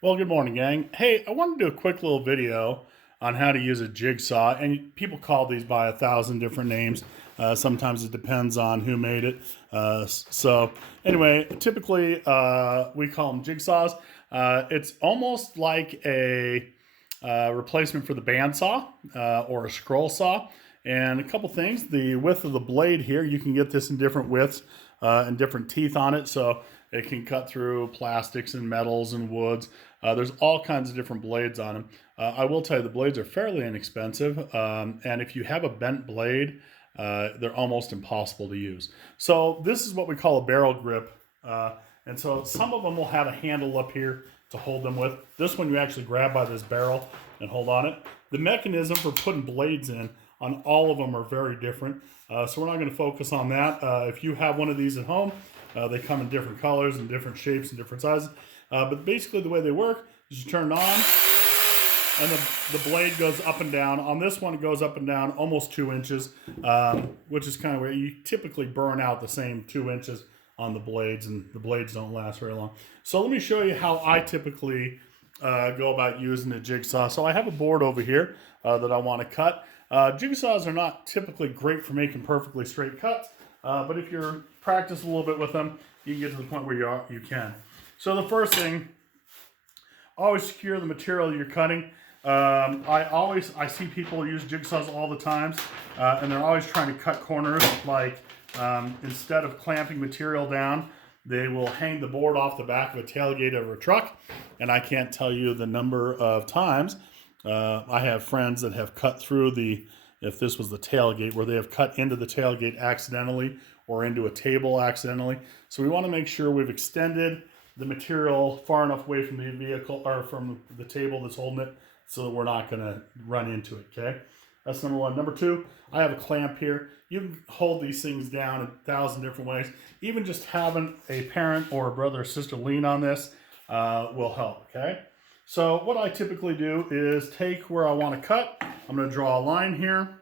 Well, good morning, gang. Hey, I want to do a quick little video on how to use a jigsaw. And people call these by 1,000 different names. Sometimes it depends on who made it. Anyway, typically we call them jigsaws. It's almost like a replacement for the bandsaw or a scroll saw. And a couple things: the width of the blade here, you can get this in different widths and different teeth on it, so it can cut through plastics and metals and woods. There's all kinds of different blades on them. I will tell you, the blades are fairly inexpensive, and if you have a bent blade, they're almost impossible to use. So this is what we call a barrel grip. And so some of them will have a handle up here to hold them with. This one you actually grab by this barrel and hold on it. The mechanism for putting blades in on all of them are very different. So we're not going to focus on that. If you have one of these at home, they come in different colors and different shapes and different sizes. But basically the way they work is you turn it on and the blade goes up and down. On this one, it goes up and down almost 2 inches, which is kind of where you typically burn out the same 2 inches on the blades, and the blades don't last very long. So let me show you how I typically go about using a jigsaw. So I have a board over here that I want to cut. Jigsaws are not typically great for making perfectly straight cuts, but if you're practice a little bit with them, you can get to the point where you can. So the first thing, always secure the material you're cutting. I see people use jigsaws all the times, and they're always trying to cut corners. Like instead of clamping material down, they will hang the board off the back of a tailgate of a truck, and I can't tell you the number of times I have friends that have cut through if this was the tailgate, where they have cut into the tailgate accidentally or into a table accidentally. So we want to make sure we've extended the material far enough away from the vehicle or from the table that's holding it so that we're not going to run into it, okay? That's number one. Number two, I have a clamp here. You can hold these things down in 1,000 different ways. Even just having a parent or a brother or sister lean on this will help, okay? So what I typically do is take where I want to cut. I'm going to draw a line here,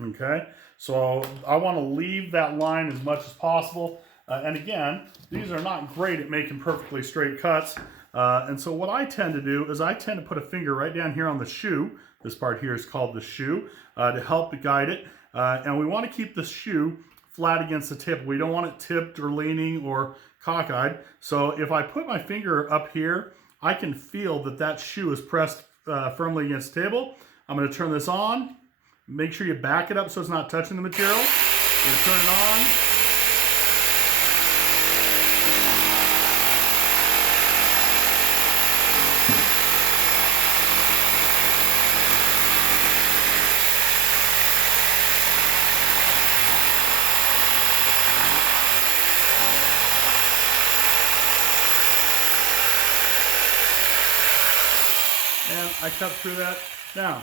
okay? So I want to leave that line as much as possible. And again, these are not great at making perfectly straight cuts. And so what I tend to do is I tend to put a finger right down here on the shoe. This part here is called the shoe to help to guide it. And we want to keep the shoe flat against the tip. We don't want it tipped or leaning or cockeyed. So if I put my finger up here, I can feel that shoe is pressed firmly against the table. I'm going to turn this on. Make sure you back it up so it's not touching the material. You turn it on. And I cut through that. Now,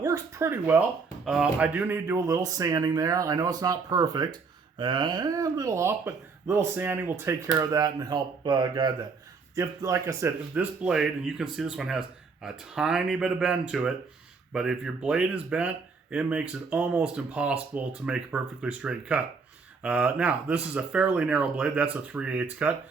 works pretty well. I do need to do a little sanding there. I know it's not perfect, a little off, but a little sanding will take care of that and help guide that. Like I said, if this blade, and you can see this one has a tiny bit of bend to it, but if your blade is bent, it makes it almost impossible to make a perfectly straight cut. Now, this is a fairly narrow blade. That's a 3/8 cut,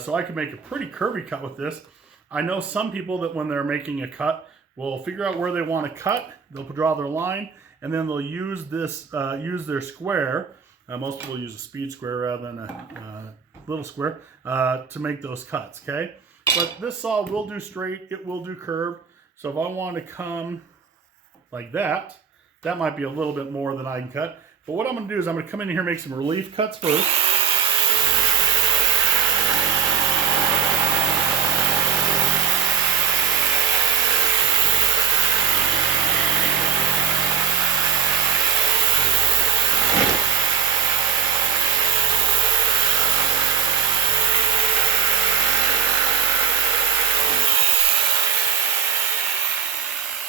so I can make a pretty curvy cut with this. I know some people that when they're making a cut will figure out where they want to cut. They'll draw their line, and then they'll use their square. Most people use a speed square rather than a little square to make those cuts, okay? But this saw will do straight, it will do curved. So if I want to come like that, that might be a little bit more than I can cut. But what I'm going to do is I'm going to come in here and make some relief cuts first.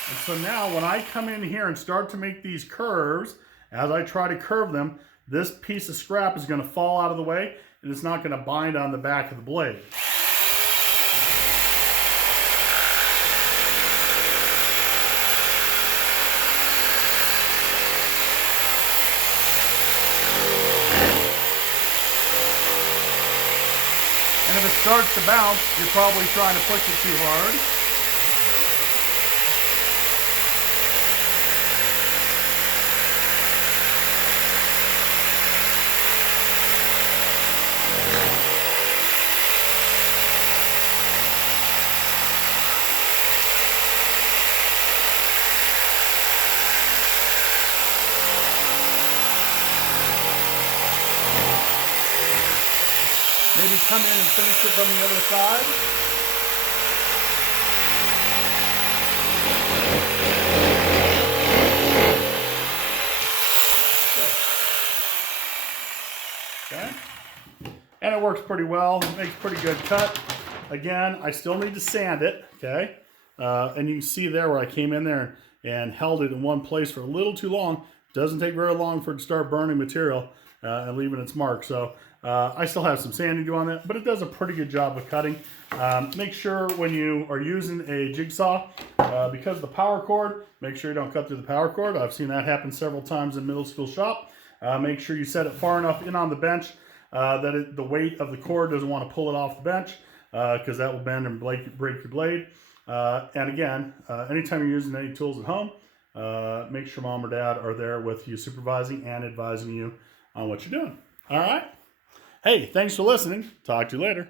And so now when I come in here and start to make these curves, as I try to curve them, this piece of scrap is going to fall out of the way and it's not going to bind on the back of the blade. And if If it starts to bounce, you're probably trying to push it too hard. Maybe come in and finish it on the other side. Okay. And it works pretty well. It makes pretty good cut. Again, I still need to sand it, okay? And you can see there where I came in there and held it in one place for a little too long. Doesn't take very long for it to start burning material and leaving its mark. So I still have some sanding to do on that, but it does a pretty good job of cutting. Make sure when you are using a jigsaw, because of the power cord, make sure you don't cut through the power cord. I've seen that happen several times in middle school shop. Make sure you set it far enough in on the bench that the weight of the cord doesn't want to pull it off the bench, because that will bend and break your blade. And again, anytime you're using any tools at home, make sure mom or dad are there with you, supervising and advising you on what you're doing. All right? Hey, thanks for listening. Talk to you later.